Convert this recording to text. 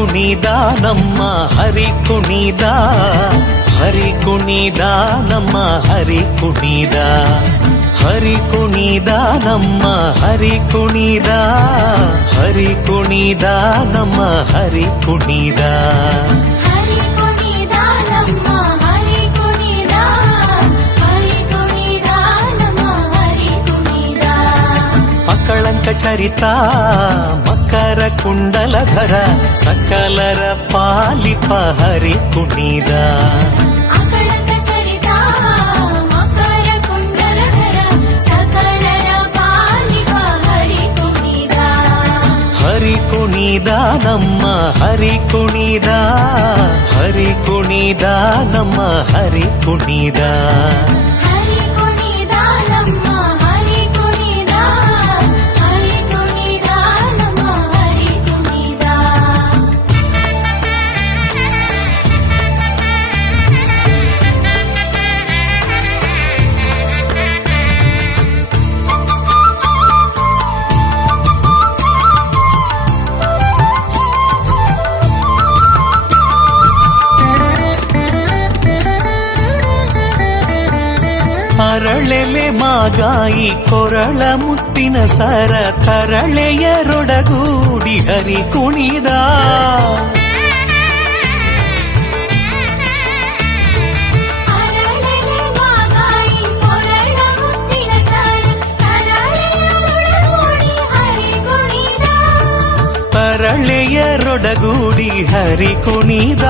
ಕುಣಿದ ನಮ್ಮ ಹರಿ ಕುಣಿದ, ಹರಿ ಕುಣಿದ ನಮ್ಮ ಹರಿ ಕುಣಿದ, ಹರಿ ಕುಣಿದ ನಮ್ಮ ಹರಿ ಕುಣಿದ, ಹರಿ ಕುಣಿದ ನಮ್ಮ ಹರಿ ಕುಣಿದ. ಅಕಳಂಕ ಚರಿತ ಮಕರ ಕುಂಡಲಧರ ಸಕಲರ ಪಾಲಿಪ ಹರಿ ಕುಣಿದ. ಹರಿ ಕುಣಿದ ನಮ್ಮ ಹರಿ ಕುಣಿದ, ಹರಿ ಕುಣಿದ ನಮ್ಮ ಹರಿ ಕುಣಿದ. ಅರಳೆಲೆ ಮಾಗಾಯಿ ಕೊರಳ ಮುತ್ತಿನ ಸರ ತರಳೆಯರೊಡಗೂಡಿ ಹರಿ ಕುಣಿದ. ತರಳೆಯರೊಡಗೂಡಿ ಹರಿ ಕುಣಿದ.